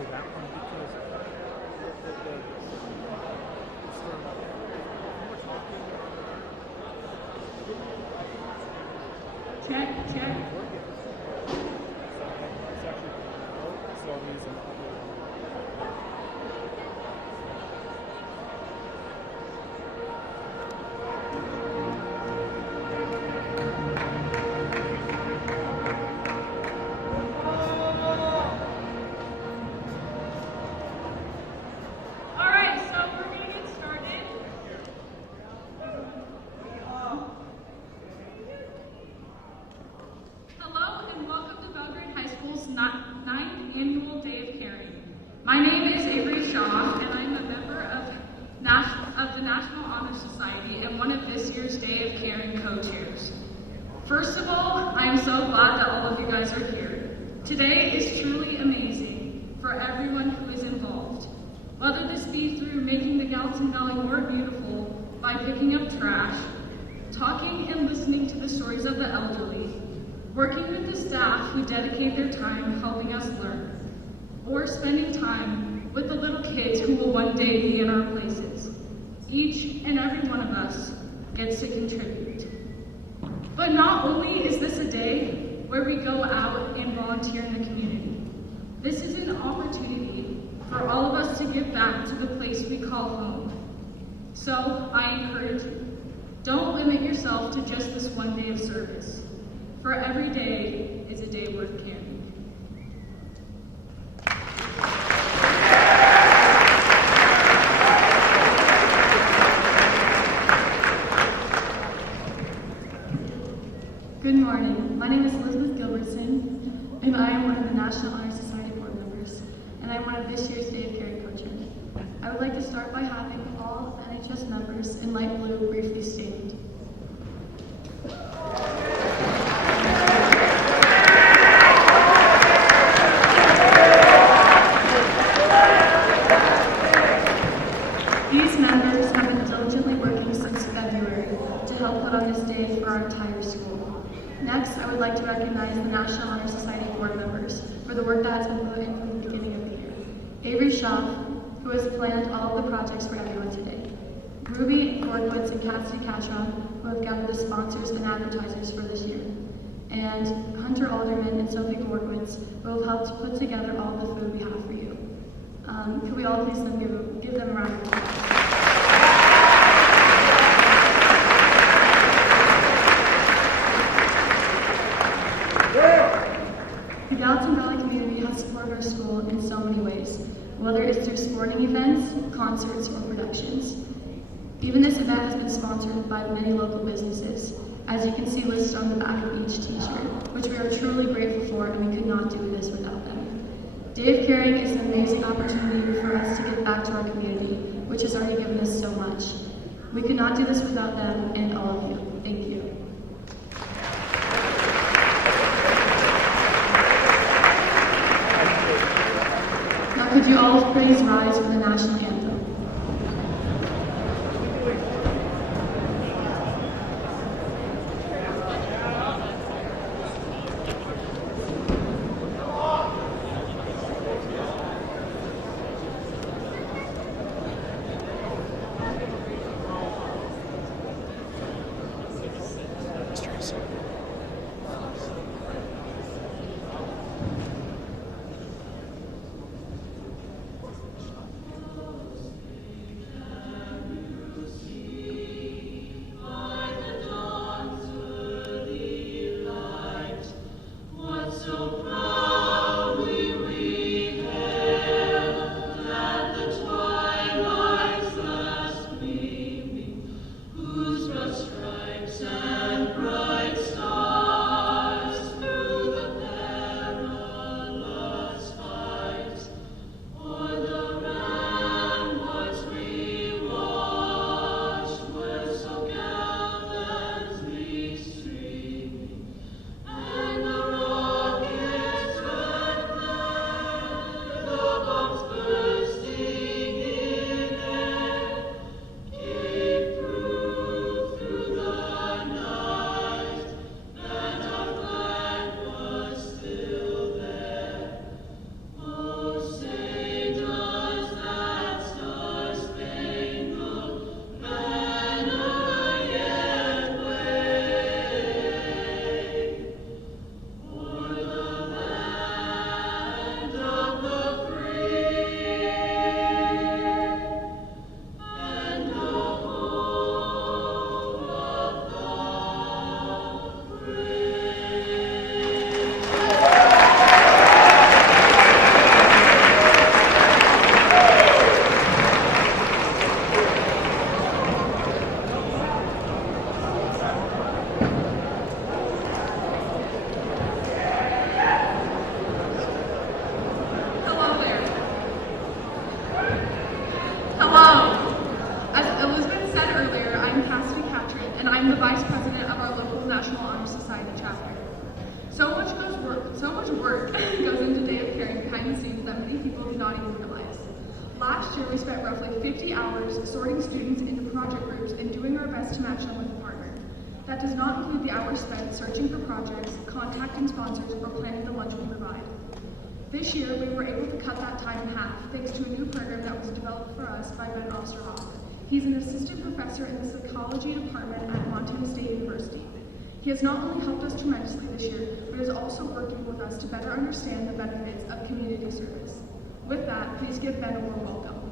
for that one because Check. it's actually so amazing. Ninth Annual Day of Caring. My name is Avery Shaw, and I'm a member of the National Honor Society and one of this year's Day of Caring co-chairs. First of all, I am so glad that all of you guys are here. Today is truly amazing for everyone who is involved. Whether this be through making the Gallatin Valley more beautiful by picking up trash, talking and listening to the stories of the elderly, working with the staff who dedicate their time helping us learn, or spending time with the little kids who will one day be in our places. Each and every one of us gets to contribute. But not only is this a day where we go out and volunteer in the community, this is an opportunity for all of us to give back to the place we call home. So I encourage you, don't limit yourself to just this one day of service. For every day is a day worth caring. Good morning. My name is Elizabeth Gilbertson, and I am one of the National Honor Society board members, and I'm one of this year's Day of Caring co-chairs. I would like to start by having all NHS members in light blue briefly stand. These members have been diligently working since February to help put on this day for our entire school. Next, I would like to recognize the National Honor Society board members for the work that has been put in from the beginning of the year. Avery Shaw, who has planned all of the projects for everyone today. Ruby Gorkwitz and Cassidy Catron, who have gathered the sponsors and advertisers for this year. And Hunter Alderman and Sophie Gorkwitz, who have helped put together all the food we have for you. Could we all please give them a round of applause? The Gallatin Valley community has supported our school in so many ways, whether it's through sporting events, concerts, or productions. Even this event has been sponsored by many local businesses, as you can see listed on the back of each t-shirt, which we are truly grateful for, and we could not do this without them. Day of Caring is an amazing opportunity for us to give back to our community, which has already given us so much. We could not do this without them and all of you. Thank you. Now could you all please rise for the national anthem? the Vice President of our local National Honor Society chapter. So much work goes into Day of Caring behind the scenes that many people do not even realize. Last year, we spent roughly 50 hours sorting students into project groups and doing our best to match them with a partner. That does not include the hours spent searching for projects, contacting sponsors, or planning the lunch we provide. This year, we were able to cut that time in half thanks to a new program that was developed for us by Ben Osterhoff. He's an assistant professor in the psychology department at Montana State University. He has not only helped us tremendously this year, but is also working with us to better understand the benefits of community service. With that, please give Ben a warm welcome.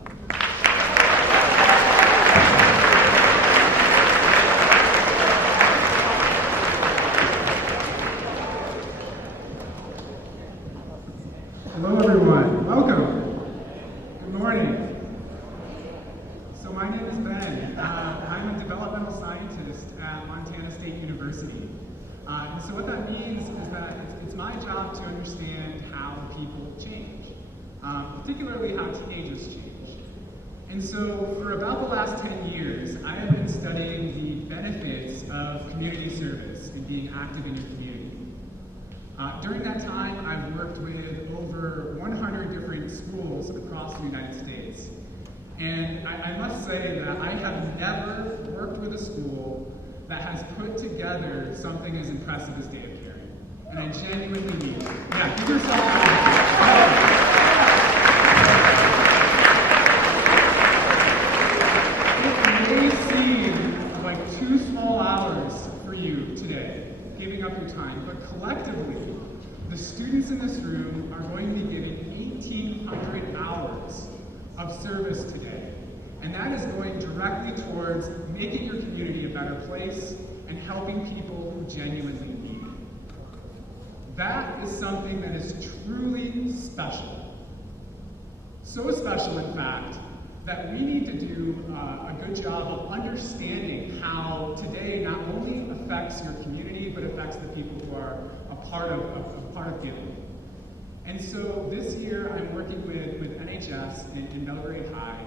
Hello everyone, welcome. Good morning. So my name is Ben. I'm a developmental scientist at Montana State University. And so what that means is that it's my job to understand how people change, particularly how teenagers change. And so for about the last 10 years, I have been studying the benefits of community service and being active in your community. During that time, I've worked with over 100 different schools across the United States. And I must say that I have never worked with a school that has put together something as impressive as Day of Caring. And I genuinely mean it. Yeah, give yourself a It may seem like 2 small hours for you today, giving up your time, but collectively, the students in this room are going to be given 1,800 hours of service today. And that is going directly towards making your community a better place and helping people who genuinely need it. That is something that is truly special. So special, in fact, that we need to do a good job of understanding how today not only affects your community, but affects the people who are a part of giving. And so this year I'm working with NHS in Belgrade High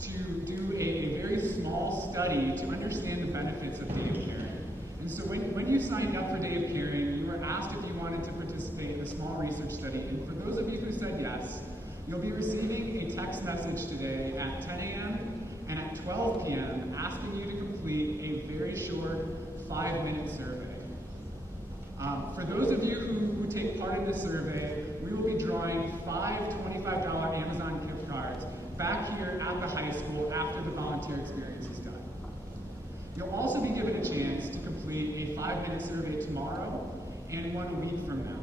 to do a very small study to understand the benefits of Day of Caring. And so when you signed up for Day of Caring, you were asked if you wanted to participate in a small research study. And for those of you who said yes, you'll be receiving a text message today at 10 a.m. and at 12 p.m. asking you to complete a very short 5-minute survey. For those of you who take part in the survey, we will be drawing 5 $25 Amazon gift cards back here at the high school after the volunteer experience is done. You'll also be given a chance to complete a 5-minute survey tomorrow and 1 week from now.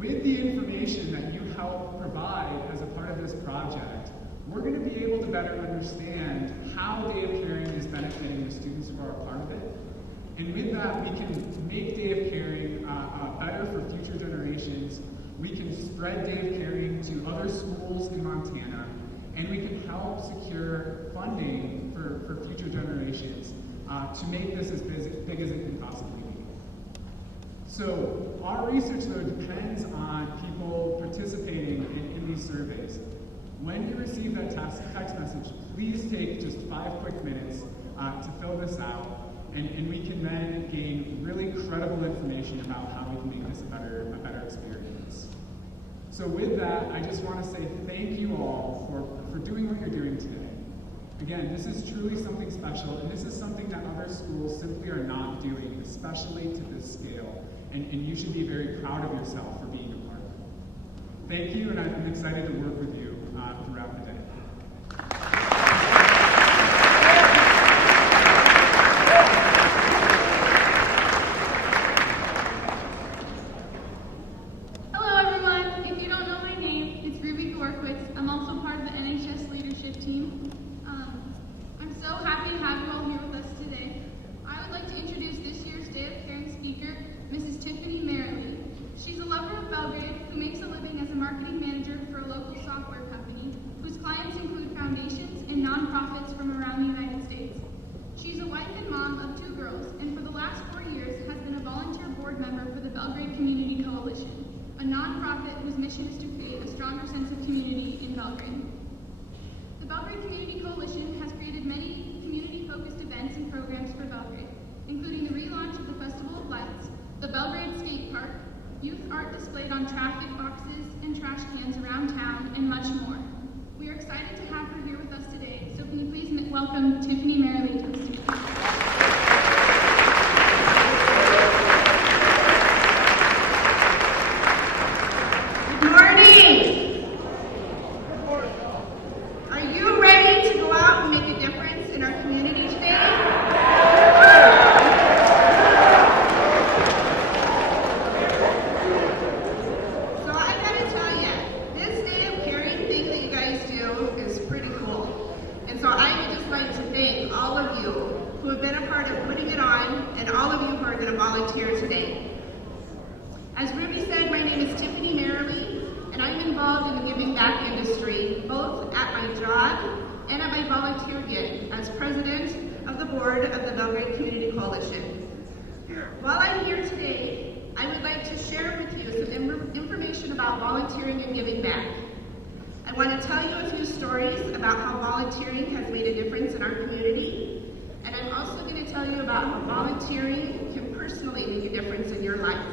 With the information that you help provide as a part of this project, we're going to be able to better understand how Day of Caring is benefiting the students who are a part of it. And with that, we can make Day of Caring better for future generations. We can spread Day of Caring to other schools in Montana, and we can help secure funding for future generations to make this as big as it can possibly be. So our research, though, depends on people participating in these surveys. When you receive that text message, please take just 5 quick minutes to fill this out. And we can then gain really credible information about how we can make this a better experience. So with that, I just want to say thank you all for doing what you're doing today. Again, this is truly something special, and this is something that other schools simply are not doing, especially to this scale. And you should be very proud of yourself for being a part of it. Thank you, and I'm excited to work with you throughout the day. Belgrade, who makes a living as a marketing manager for a local software company, whose clients include foundations and nonprofits from around the United States. She's a wife and mom of 2 girls, and for the last 4 years has been a volunteer board member for the Belgrade Community Coalition, a nonprofit whose mission is to create a stronger sense of community in Belgrade. The Belgrade Community Coalition has created many community-focused events and programs for Belgrade. installing traffic boxes and trash cans around town, and much more. We are excited to have her here with us today, so can you please welcome Tiffany Merrily to the stage. Good morning! Are you ready to go out and make a difference in our community today? So I gotta tell you, this day of caring thing that you guys do is pretty cool. And so I would just like to thank all of you who have been a part of putting it on, and all of you who are going to volunteer today. As Ruby said, my name is Tiffany Merrily, and I'm involved in the giving back industry, both at my job and at my volunteer gig as president of the board of the Belgrade Community Coalition. While I'm here today, I would like to share with you some information about volunteering and giving back. I want to tell you a few stories about how volunteering has made a difference in our community, and I'm also going to tell you about how volunteering can personally make a difference in your life.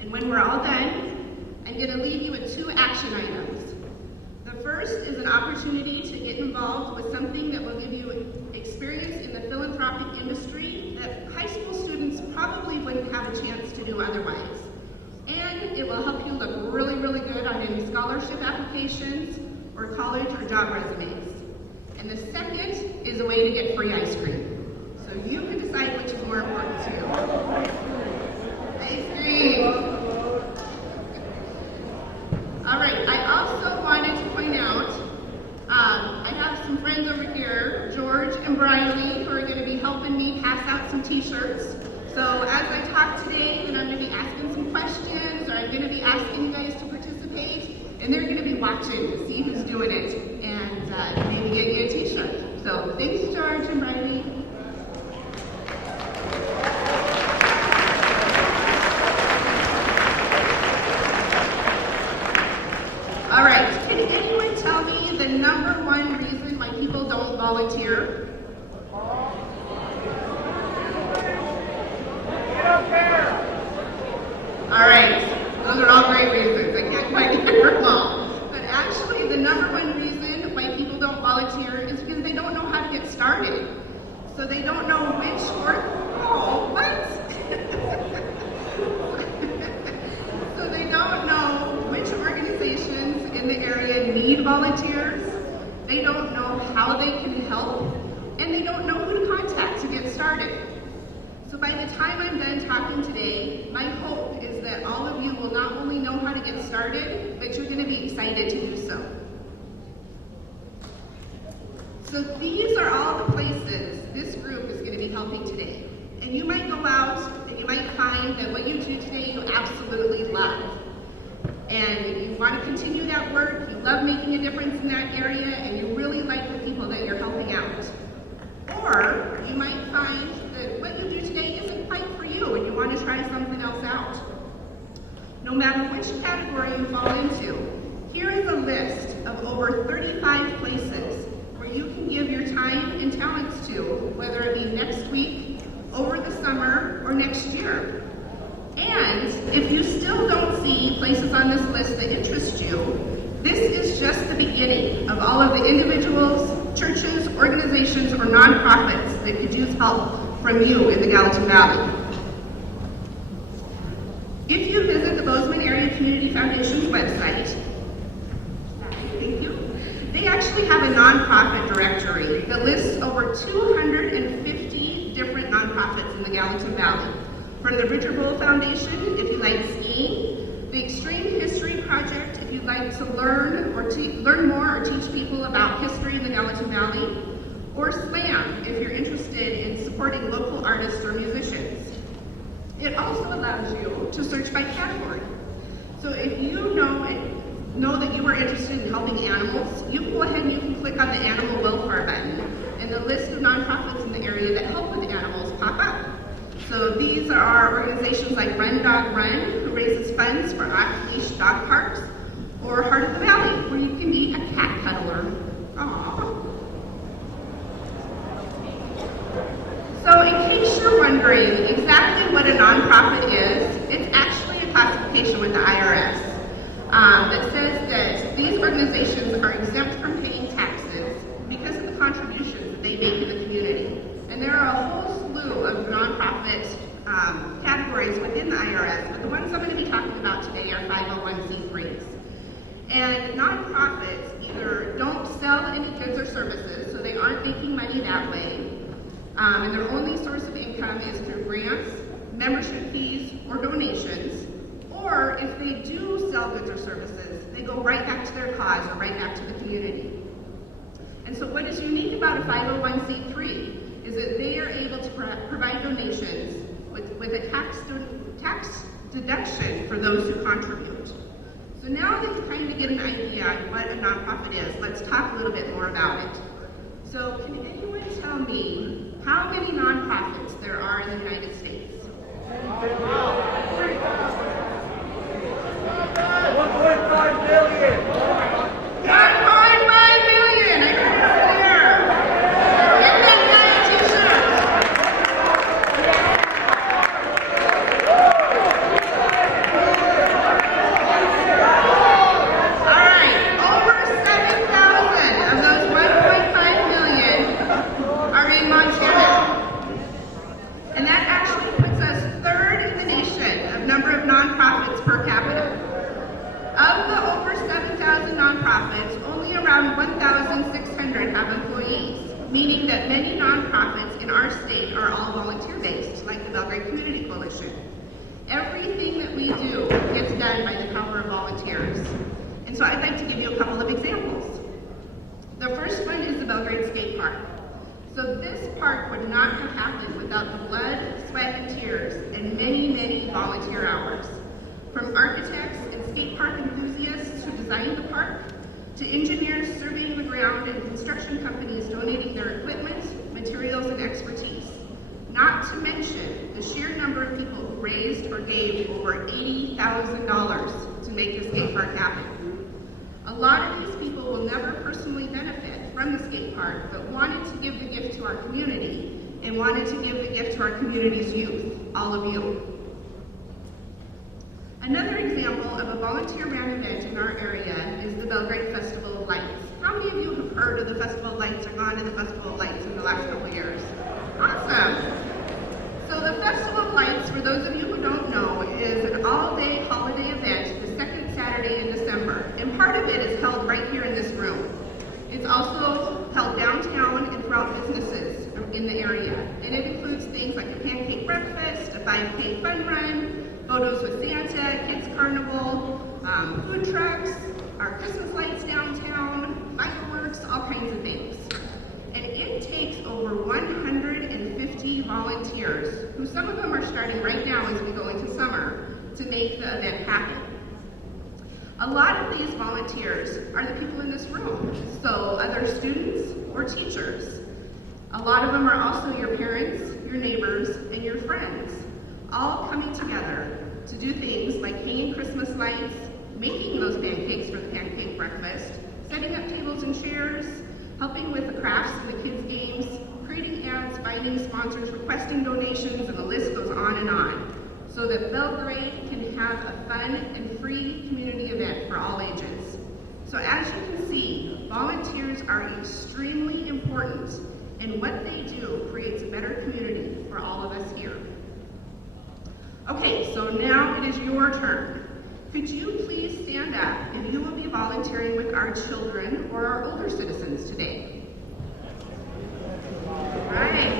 And when we're all done, I'm going to leave you with 2 action items. The first is an opportunity to get involved with something that will give you experience in the philanthropic industry that high school students probably wouldn't have a chance to do otherwise. And it will help you look really, really good on any scholarship applications or college or job resumes. And the second is a way to get free ice cream. So you can decide which is more important to you. Ice cream. All right, I also wanted to point out, I have some friends over here, George and Briley, who are going to be helping me pass out some t-shirts. So as I talk today, then I'm going to be asking some questions, or I'm going to be asking you guys to participate, and they're going to be watching to see who's doing it, and maybe get you a t-shirt. So thanks, George and Briley. All right, can anyone tell me the number 1 reason why people don't volunteer? All right, those are all great reasons. I can't quite get them all. But actually, the number 1 reason why people don't volunteer is because they don't know how to get started. So they don't know which So they don't know which organizations in the area need volunteers. They don't know how they can help, and they don't know who to contact to get started. So by the time I'm done talking today, my hope is that all of you will not only know how to get started, but you're going to be excited to do so. So these are all the places this group is going to be helping today. And you might go out and you might find that what you do today you absolutely love. And you want to continue that work, you love making a difference in that area, and you really like the people that you're helping out. Or you might find that what you do today isn't quite for you and you want to try something else out. No matter which category you fall into, here is a list of over 35 places where you can give your time and talents to, whether it be next week, over the summer, or next year. And if you still don't see places on this list that interest you, this is just the beginning of all of the individuals, churches, organizations, or nonprofits that could use help from you in the Gallatin Valley. If you visit the Bozeman Area Community Foundation's website, thank you, they actually have a nonprofit directory that lists over 250 different nonprofits in the Gallatin Valley. From the Bridger Bowl Foundation, if you like skiing, the Extreme History Project, if you'd like to learn more or teach people about history in the Gallatin Valley, or SLAM, if you're interested in supporting local artists or musicians. It also allows you to search by category. So if you know that you are interested in helping animals, you can go ahead and you can click on the animal welfare button, and the list of nonprofits in the area that help with animals pop up. So these are organizations like Run Dog Run, who raises funds for off-leash dog parks, or Heart of the Valley, where you can be a cat cuddler. Aww. So in case you're wondering exactly what a nonprofit is, it's actually a classification with the IRS. organizations are exempt from paying taxes because of the contributions that they make in the community. And there are a whole slew of nonprofit categories within the IRS, but the ones I'm going to be talking about today are 501c3s. And nonprofits either don't sell any goods or services, so they aren't making money that way, and their only source of income is through grants, membership fees, or donations, or if they do sell goods or services, they go right back to their cause or right back to the community. And so what is unique about a 501c3 is that they are able to provide donations with a tax deduction for those who contribute. So now that you kind of get an idea on what a nonprofit is, let's talk a little bit more about it. So can anyone tell me how many nonprofits there are in the United States? 1.5 billion! 1.5 million! I heard it clear! Give that guy a t-shirt! Alright, over 7,000 of those 1.5 million are in Montana. And that actually puts us third in the nation of number of nonprofits per capita. Of the over 7,000 nonprofits, only around 1,600 have employees, meaning that many nonprofits in our state are all volunteer-based, like the Belgrade Community Coalition. Everything that we do gets done by the power of volunteers. And so I'd like to give you a couple of examples. The first one is the Belgrade Skate Park. So this park would not have happened without the blood, sweat, and tears, and many, many volunteer hours. From architects and skate park enthusiasts who designed the park, to engineers surveying the ground and construction companies donating their equipment, materials, and expertise. Not to mention the sheer number of people who raised or gave over $80,000 to make the skate park happen. A lot of these people will never personally benefit from the skate park, but wanted to give the gift to our community and wanted to give the gift to our community's youth, all of you. Another example of a volunteer-run event in our area is the Belgrade Festival of Lights. How many of you have heard of the Festival of Lights or gone to the Festival of Lights in the last couple of years? Awesome! So the Festival of Lights, for those of you who don't know, is an all-day holiday event the second Saturday in December. And part of it is held right here in this room. It's also held downtown and throughout businesses in the area. And it includes things like a pancake breakfast, a 5K fun run, photos with Santa, kids carnival, food trucks, our Christmas lights downtown, fireworks, all kinds of things. And it takes over 150 volunteers, who some of them are starting right now as we go into summer, to make the event happen. A lot of these volunteers are the people in this room, so other students or teachers. A lot of them are also your parents, your neighbors, and your friends, all coming together to do things like hanging Christmas lights, making those pancakes for the pancake breakfast, setting up tables and chairs, helping with the crafts and the kids' games, creating ads, finding sponsors, requesting donations, and the list goes on, so that Belgrade can have a fun and free community event for all ages. So as you can see, volunteers are extremely important, and what they do creates a better community for all of us here. Okay, so now it is your turn. Could you please stand up if you will be volunteering with our children or our older citizens today? All right.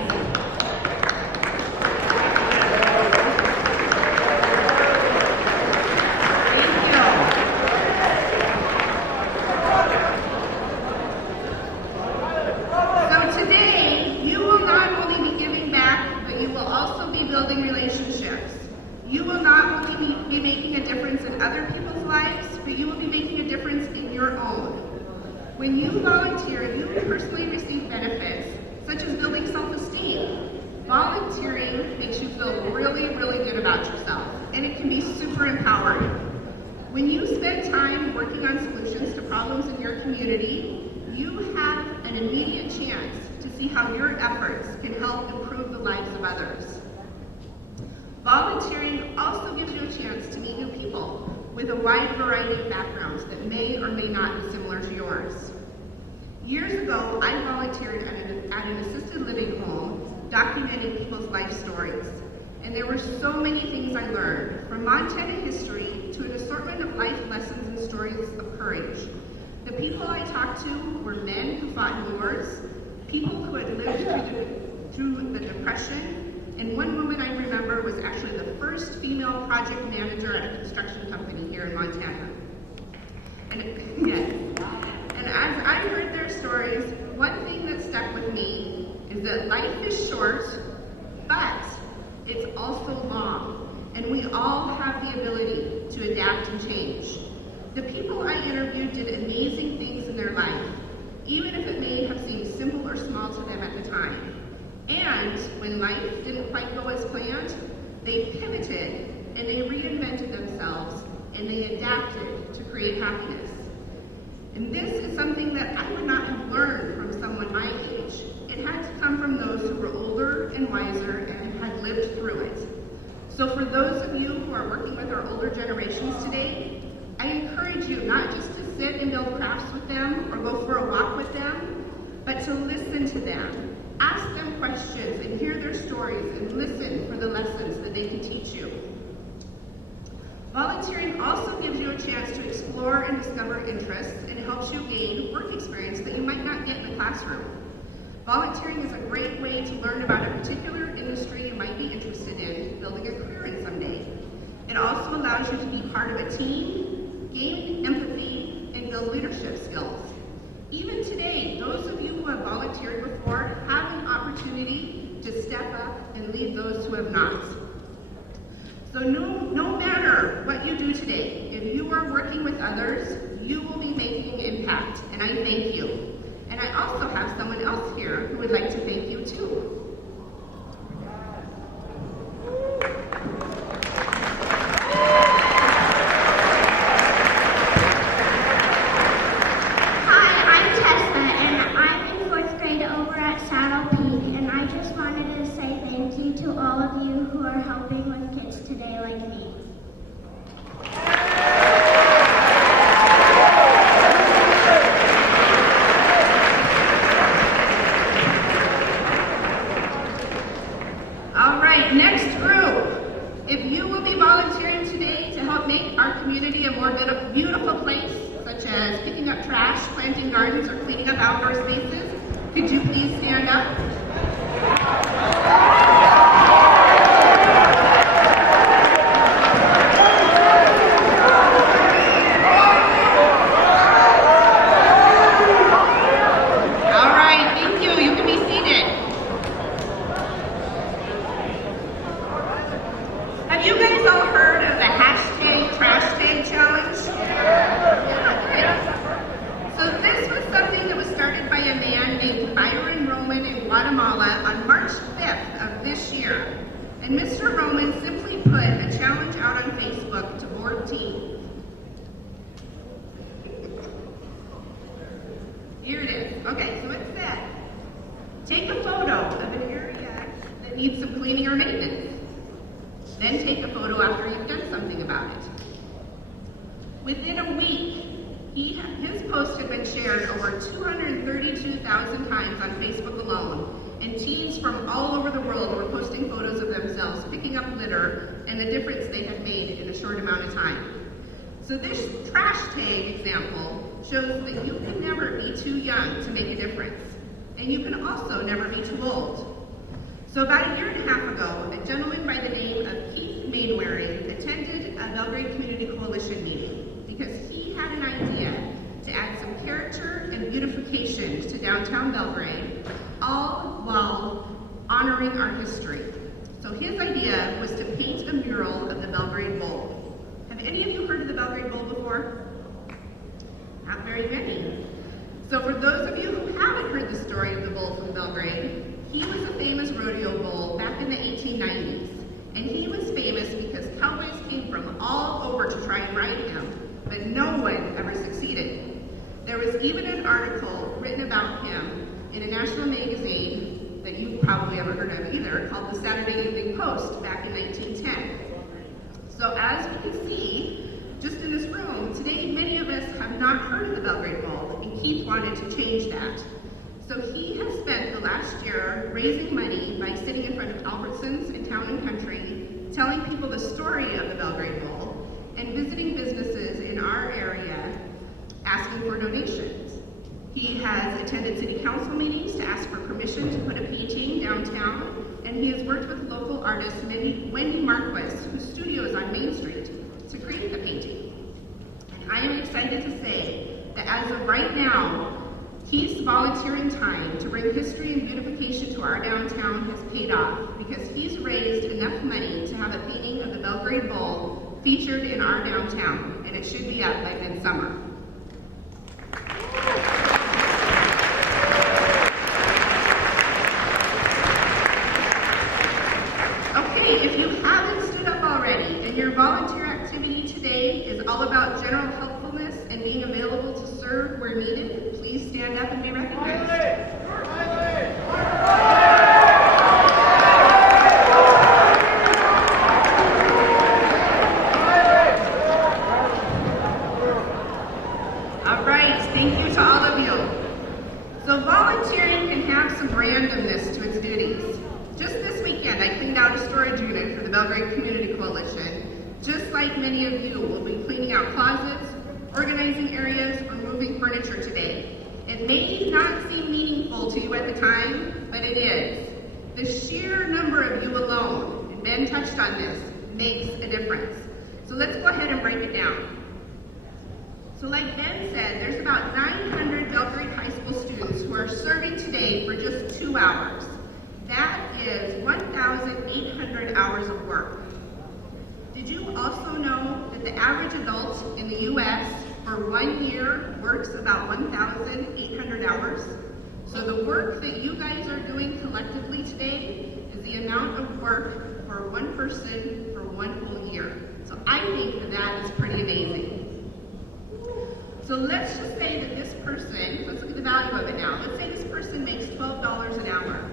You will not only be making a difference in other people's lives, but you will be making a difference in your own. When you volunteer, you personally receive benefits, such as building self-esteem. Volunteering makes you feel really, really good about yourself, and it can be super empowering. When you spend time working on solutions to problems in your community, you have an immediate chance to see how your efforts can help improve the lives of others. Volunteering also gives you a chance to meet new people, with a wide variety of backgrounds that may or may not be similar to yours. Years ago, I volunteered at an assisted living home documenting people's life stories. And there were so many things I learned, from Montana history to an assortment of life lessons and stories of courage. The people I talked to were men who fought in wars, people who had lived through the Depression, and one woman I remember was actually the first female project manager at a construction company here in Montana. And as I heard their stories, one thing that stuck with me is that life is short, but it's also long, and we all have the ability to adapt and change. The people I interviewed did amazing things in their life, even if it may have seemed simple or small to them at the time. And when life didn't quite go as planned, they pivoted and they reinvented themselves and they adapted to create happiness. And this is something that I would not have learned from someone my age. It had to come from those who were older and wiser and had lived through it. So for those of you who are working with our older generations today, I encourage you not just to sit and build crafts with them or go for a walk with them, but to listen to them. Ask them questions and hear their stories and listen for the lessons that they can teach you. Volunteering also gives you a chance to explore and discover interests and helps you gain work experience that you might not get in the classroom. Volunteering is a great way to learn about a particular industry you might be interested in, building a career in someday. It also allows you to be part of a team, gain empathy, and build leadership skills. Even today, those of you who have volunteered before have an opportunity to step up and lead those who have not. So no matter what you do today, if you are working with others, you will be making impact, and I thank you. And I also have someone else here who would like to thank you too. Here it is. Okay, so it said, take a photo of an area that needs some cleaning or maintenance. Then take a photo after you've done something about it. Within a week, his post had been shared over 232,000 times on Facebook alone, and teens from all over the world were posting photos of themselves picking up litter and the difference they had made in a short amount of time. So this trash tag example shows that you can never be too young to make a difference, and you can also never be too old. So about a year and a half ago, a gentleman by the name of Keith Mainwaring attended a Belgrade Community Coalition meeting because he had an idea to add some character and beautification to downtown Belgrade, all while honoring our history. So his idea was to paint a mural of the Belgrade Bowl. Have any of you heard of the Belgrade Bowl before? Not very many. So for those of you who haven't heard the story of the bull from Belgrade, he was a famous rodeo bull back in the 1890s. And he was famous because cowboys came from all over to try and ride him, but no one ever succeeded. There was even an article written about him in a national magazine that you probably haven't heard of either, called the Saturday Evening Post back in 1910. So as we can see, just in this room, today many of us have not heard of the Belgrade Bowl, and Keith wanted to change that. So he has spent the last year raising money by sitting in front of Albertsons and Town and Country, telling people the story of the Belgrade Bowl, and visiting businesses in our area asking for donations. He has attended city council meetings to ask for permission to put a painting downtown, and he has worked with local artist Wendy Marquez, whose studio is on Main Street, to create the painting. And I am excited to say that as of right now, Keith's volunteering time to bring history and beautification to our downtown has paid off, because he's raised enough money to have a painting of the Belgrade Bowl featured in our downtown, and it should be up by midsummer. Okay, if you haven't stood up already, and your volunteer activity today is all about general helpfulness and being available to serve where needed, please stand up and be recognized. All right, thank you to all of you. So volunteering can have some randomness to its duties. Just this weekend, I cleaned out a storage unit for the Belgrade Community Coalition. Just like many of you, will be cleaning out closets, organizing areas, or moving furniture today. It may not seem meaningful to you at the time, but it is. The sheer number of you alone, and Ben touched on this, makes a difference. So let's go ahead and break it down. So like Ben said, there's about 900 Belgrade High School students who are serving today for just 2 hours. That is 1,800 hours of work. Did you also know that the average adult in the U.S. for 1 year works about 1,800 hours? So the work that you guys are doing collectively today is the amount of work for one person for 1 whole year. So I think that that is pretty amazing. So let's just say that this person, let's look at the value of it now. Let's say this person makes $12 an hour.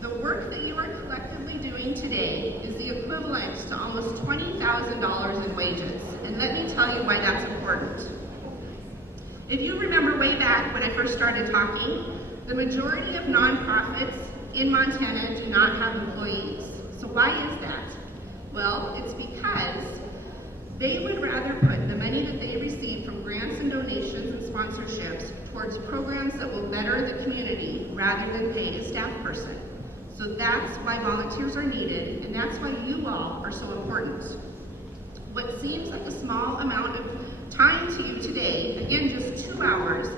The work that you are collectively doing today is the equivalent to almost $20,000 in wages. And let me tell you why that's important. If you remember way back when I first started talking, the majority of nonprofits in Montana do not have employees. So why is that? Well, it's because they would rather put the money that they receive from grants and donations and sponsorships towards programs that will better the community rather than pay a staff person. So that's why volunteers are needed, and that's why you all are so important. What seems like a small amount of time to you today, again just 2 hours,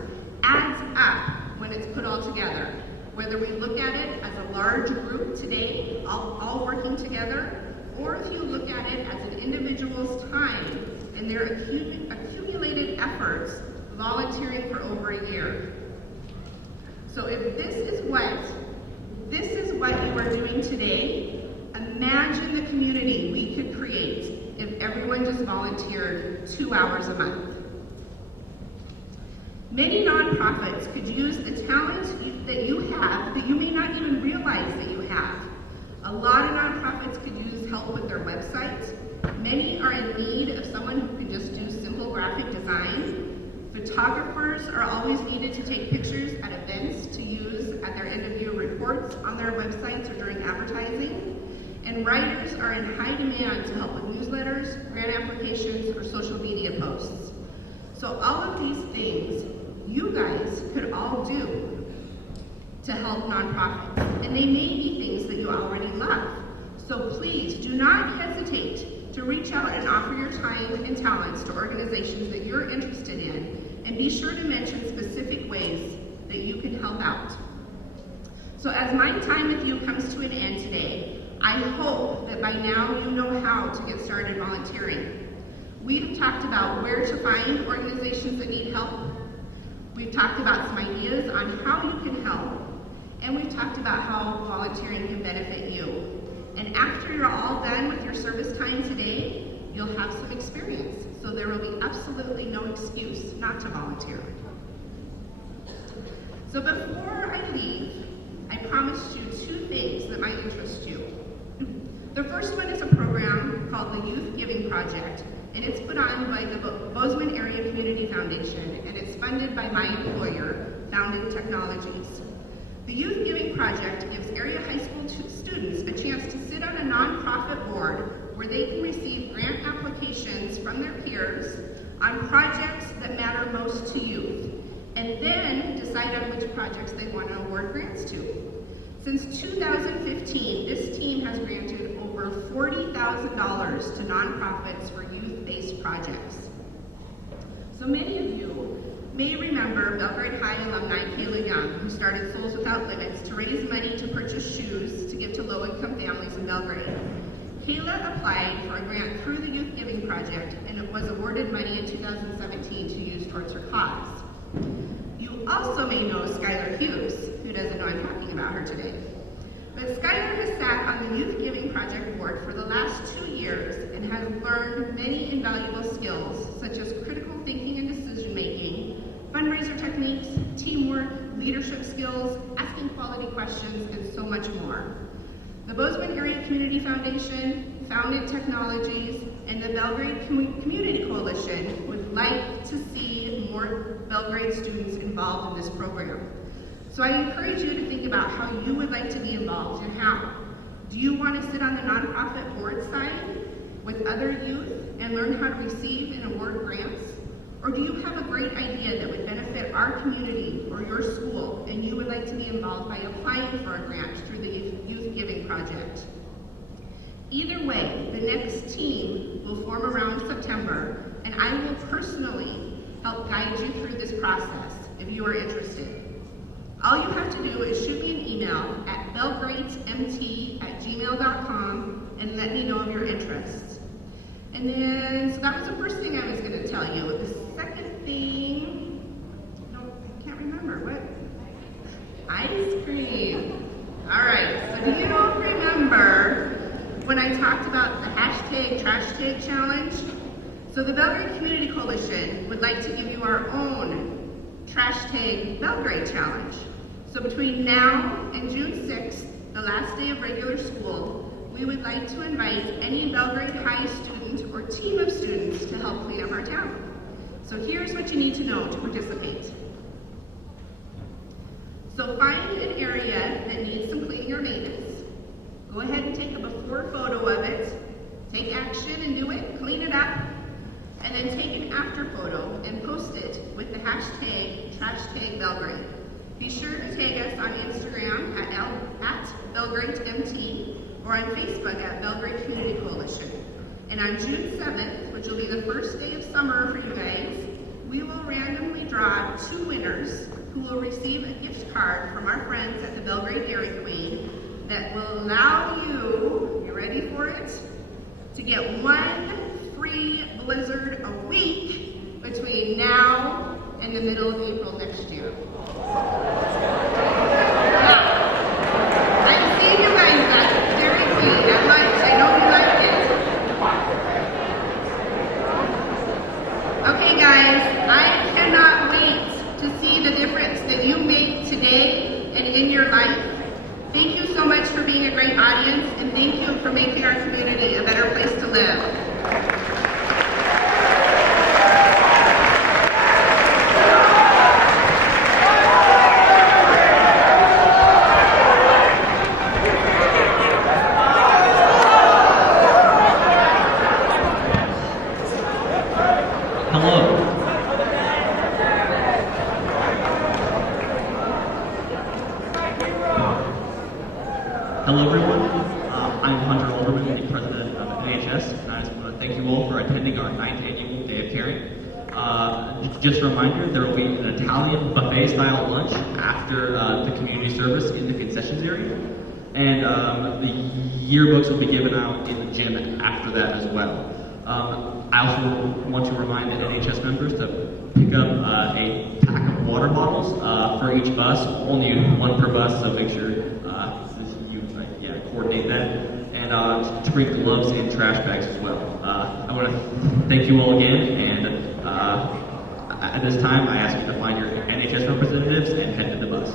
adds up when it's put all together. Whether we look at it as a large group today, all working together, or if you look at it as an individual's time and their accumulated efforts volunteering for over a year. So if this is what you are doing today, imagine the community we could create if everyone just volunteered 2 hours a month. Many nonprofits could use the talent that you have that you may not even realize that you have. A lot of nonprofits could use help with their websites. Many are in need of someone who can just do simple graphic design. Photographers are always needed to take pictures at events to use at their end-of-year reports on their websites or during advertising. And writers are in high demand to help with newsletters, grant applications, or social media posts. So all of these things you guys could all do to help nonprofits. And they may be things that you already love. So please do not hesitate to reach out and offer your time and talents to organizations that you're interested in, and be sure to mention specific ways that you can help out. So as my time with you comes to an end today, I hope that by now you know how to get started volunteering. We've talked about where to find organizations that need help. We've talked about some ideas on how you can help. And we've talked about how volunteering can benefit you. And after you're all done with your service time today, you'll have some experience. So there will be absolutely no excuse not to volunteer. So before I leave, I promised you 2 things that might interest you. The first one is a program called the Youth Giving Project. and it's put on by the Bozeman Area Community Foundation, and it's funded by my employer, Founded Technologies. The Youth Giving Project gives area high school students a chance to sit on a nonprofit board where they can receive grant applications from their peers on projects that matter most to youth, and then decide on which projects they want to award grants to. Since 2015, this team has granted over $40,000 to nonprofits for youth-based projects. So many of you may remember Belgrade High alumni Kayla Young, who started Souls Without Limits to raise money to purchase shoes to give to low-income families in Belgrade. Kayla applied for a grant through the Youth Giving Project, and it was awarded money in 2017 to use towards her cause. You also may know Skylar Hughes. Who doesn't know I'm talking about her today? But Skylar has sat on the Youth Giving Project board for the last 2 years and has learned many invaluable skills, such as critical thinking and decision-making, fundraiser techniques, teamwork, leadership skills, asking quality questions, and so much more. The Bozeman Area Community Foundation, Founded Technologies, and the Belgrade Community Coalition would like to see more Belgrade students involved in this program. So I encourage you to think about how you would like to be involved and how. Do you want to sit on the nonprofit board side with other youth and learn how to receive and award grants? Or do you have a great idea that would benefit our community or your school and you would like to be involved by applying for a grant through the Youth Giving Project? Either way, the next team will form around September, and I will personally help guide you through this process if you are interested. All you have to do is shoot me an email at belgradesmt@gmail.com and let me know of your interests. And then, so that was the first thing I was going to tell you. The second thing, no, I can't remember. What? Ice cream. All right, so do you remember when I talked about the hashtag trash tag challenge? So the Belgrade Community Coalition would like to give you our own Trash Tag Belgrade Challenge. So between now and June 6th, the last day of regular school, we would like to invite any Belgrade High student or team of students to help clean up our town. So here's what you need to know to participate. So find an area that needs some cleaning or maintenance. Go ahead and take a before photo of it. Take action and do it, clean it up, and then take an after photo and post it with the hashtag #TrashTagBelgrade. Be sure to tag us on Instagram at BelgradeMT or on Facebook at Belgrade Community Coalition. And on June 7th, which will be the first day of summer for you guys, we will randomly draw 2 winners who will receive a gift card from our friends at the Belgrade Dairy Queen that will allow you ready for it, to get 1 free Blizzard a week between now and the middle of April next year. Now, I've seen you guys at Dairy Queen at lunch. I know you liked it. Okay guys, I cannot wait to see the difference that you make today and in your life. Thank you so much for being a great audience, and thank you for making our community a better place to live. Hello everyone, I'm Hunter Alderman, the president of NHS, and I just want to thank you all for attending our 9th annual Day of Caring. Just a reminder, there will be an Italian buffet-style lunch after the community service in the concessions area, and the yearbooks will be given out in the gym after that as well. I also want to remind the NHS members to pick up a pack of water bottles for each bus, only 1 per bus, so make sure coordinate that, and to bring gloves and trash bags as well. I want to thank you all again, and at this time I ask you to find your NHS representatives and head to the bus.